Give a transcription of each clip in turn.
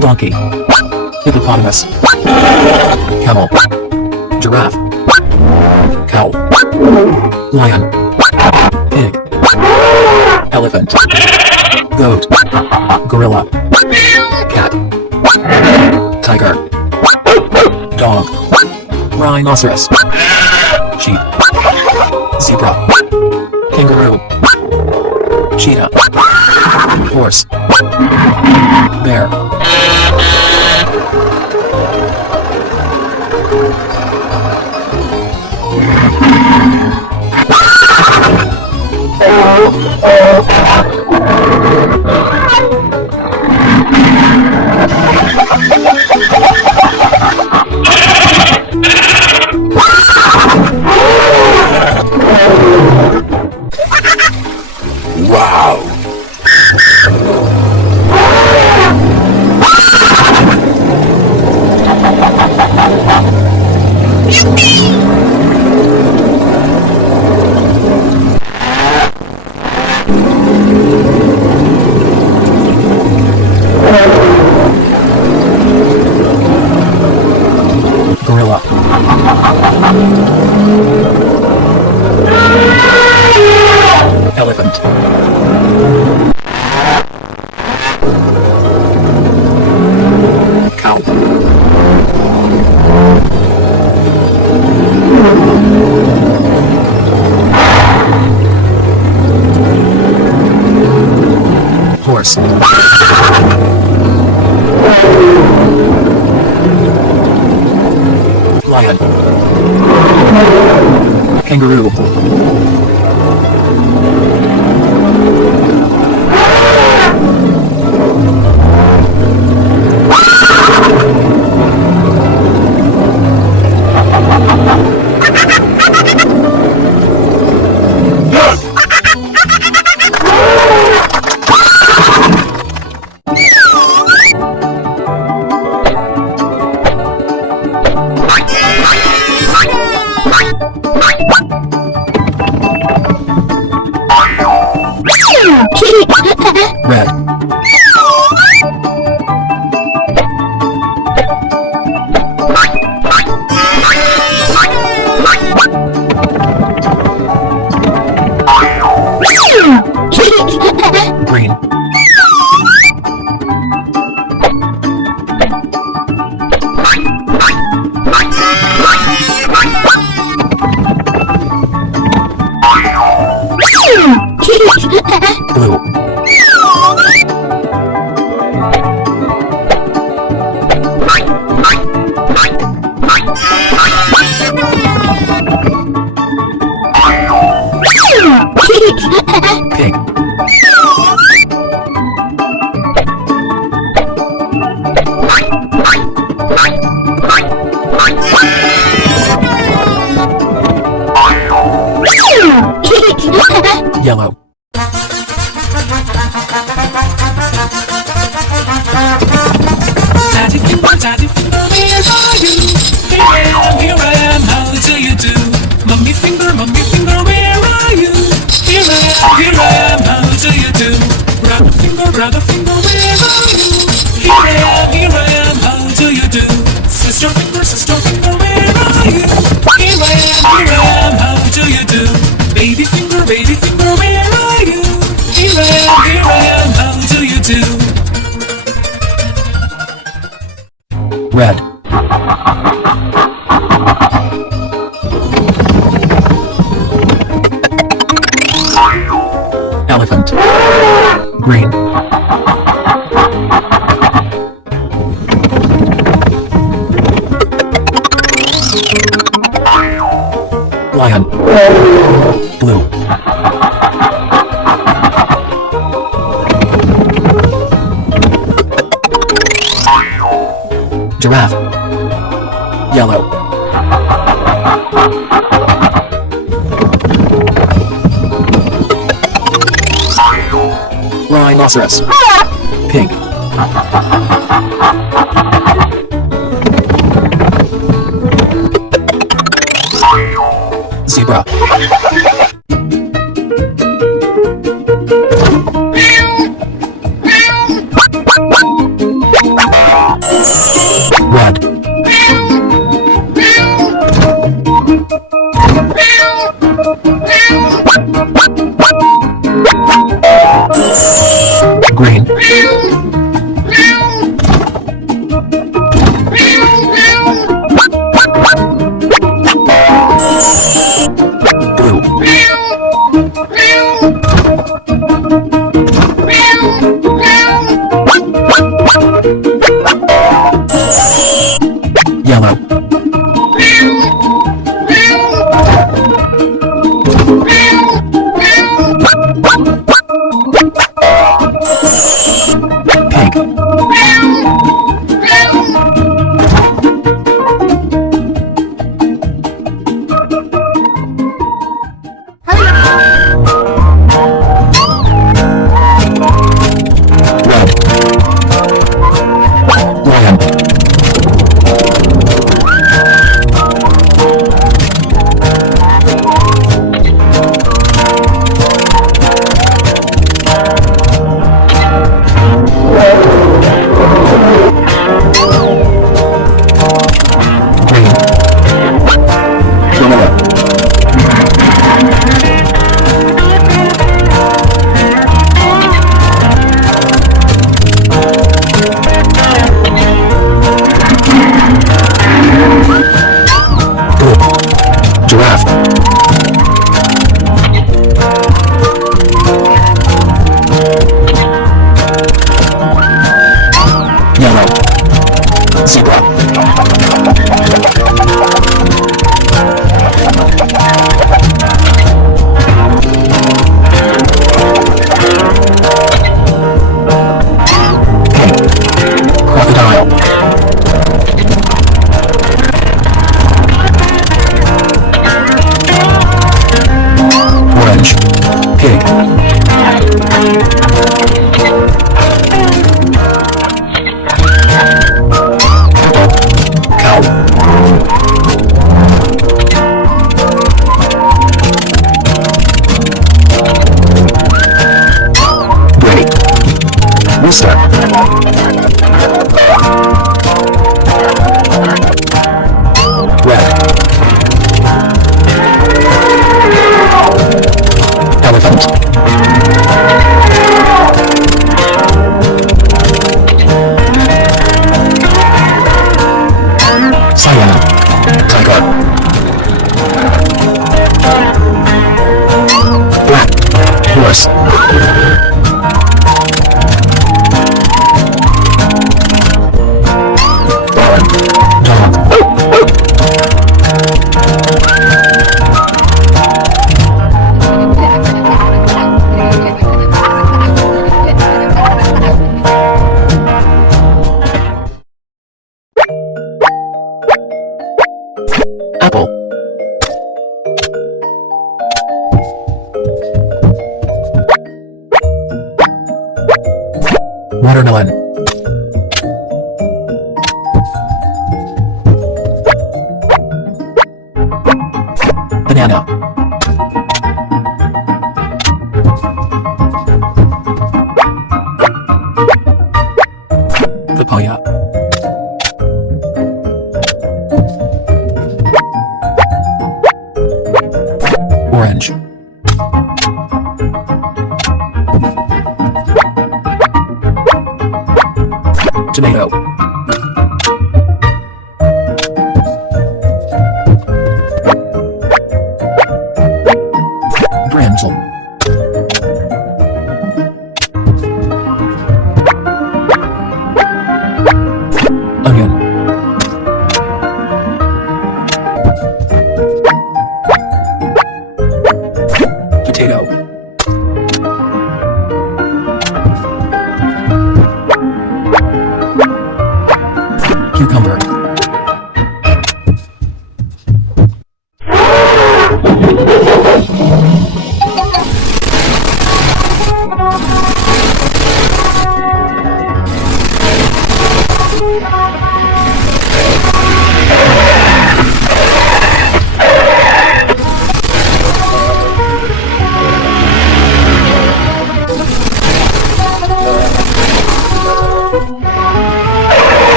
Donkey. Hippopotamus. Camel. Giraffe. Cow. Lion. Pig. Elephant. Goat. Gorilla. Cat. Tiger. Dog. Rhinoceros. Sheep. Zebra. Kangaroo. Cheetah. Horse. Bear. Wow! Gorilla. Elephant. Cow. Horse. Lion. Kangaroo. Red. Green. Blue. Pig. Yellow. Daddy finger, where are you? Here I am, how do you do? Mummy finger, where are you? Here I am, how do you do? Brother finger, where are you? Here I am, how do you do? Sister finger, where are you? Here I am, how do you do? Baby finger, where are you? Here I am, how do you do? Red. Elephant. Green. Lion. Blue. Giraffe. Yellow. Rhinoceros. Pig. Zebra. Green. Yellow. Pink. Red. Lion. Green. Vanilla. Blue. Giraffe. Yellow. Zebra. Pink. Crocodile. Orange. Pig. Cow. Gray. Rooster. Red. Elephant. Cyan. Tiger. Black. Horse. Brown. Dog. Apple. Watermelon. Banana. Papaya. Orange. Tomato. Brinjal. Onion. Potato.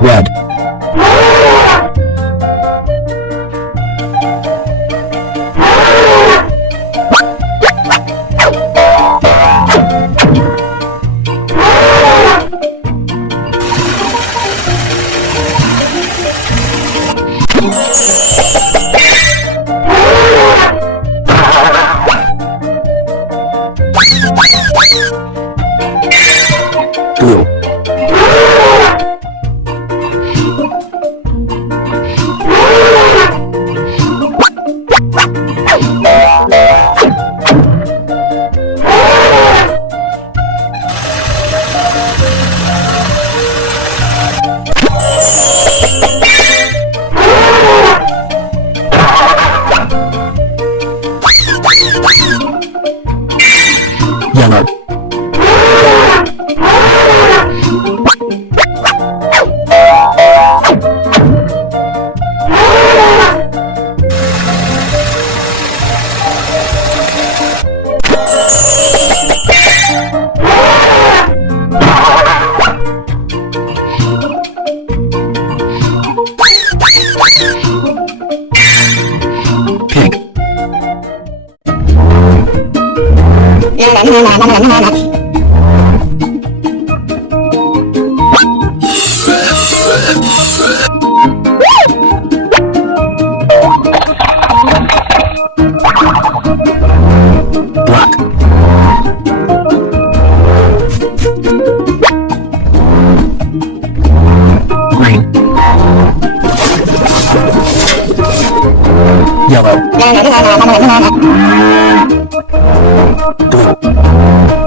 Red. Blue. Yellow. Pink. Black. Green. Yellow. Blue.